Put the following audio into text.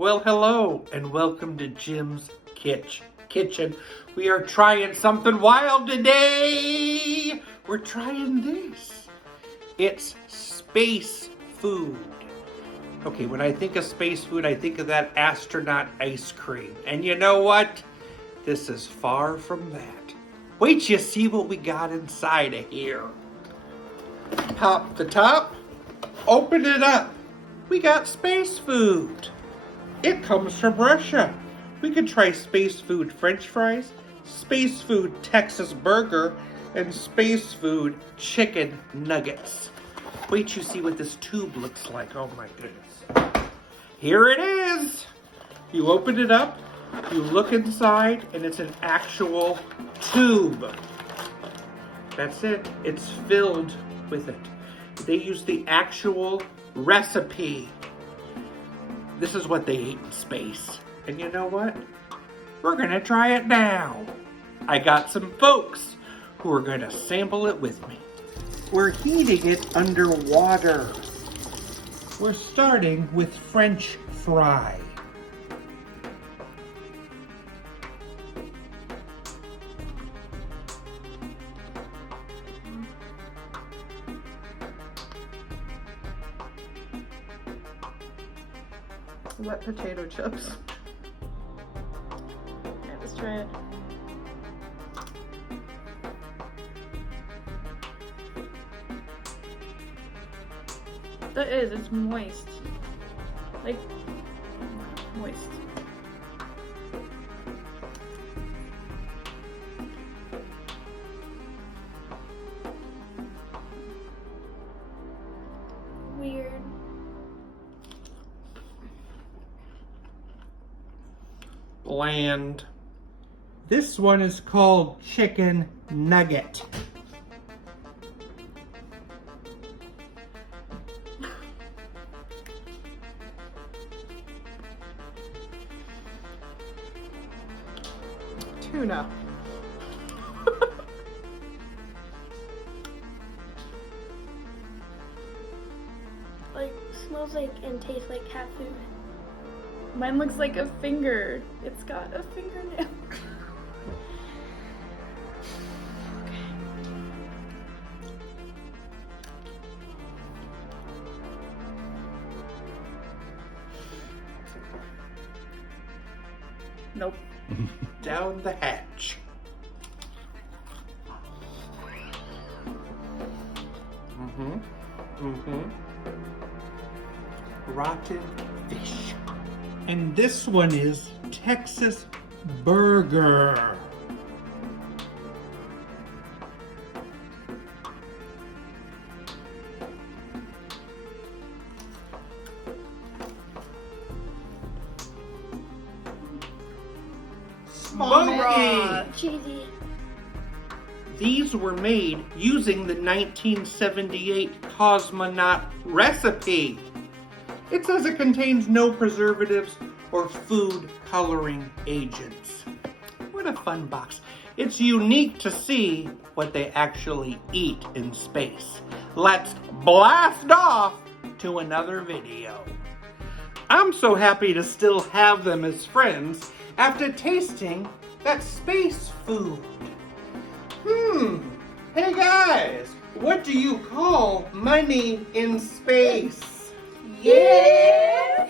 Well, hello, and welcome to Jim's Kitchen. We are trying something wild today. We're trying this. It's space food. Okay, when I think of space food, I think of that astronaut ice cream. And you know what? This is far from that. Wait till you see what we got inside of here. Pop the top, open it up. We got space food. It comes from Russia. We could try space food French fries, space food Texas burger, and space food chicken nuggets. Wait till you see what this tube looks like. Oh my goodness. Here it is. You open it up, you look inside, and it's an actual tube. That's it. It's filled with it. They use the actual recipe. This is what they eat in space. And you know what? We're gonna try it now. I got some folks who are gonna sample it with me. We're heating it underwater. We're starting with French fry. Wet potato chips. Yeah, let's try it. It's moist. Like, moist. Weird. Bland. This one is called chicken nugget. Tuna. Like, smells like and tastes like cat food. Mine looks like a finger. It's got a fingernail. Nope. Down the hatch. Rotten fish. And this one is Texas burger. Smoky. Cheesy. These were made using the 1978 cosmonaut recipe. It says it contains no preservatives or food coloring agents. What a fun box. It's unique to see what they actually eat in space. Let's blast off to another video. I'm so happy to still have them as friends after tasting that space food. Hey guys, what do you call money in space? Yeah!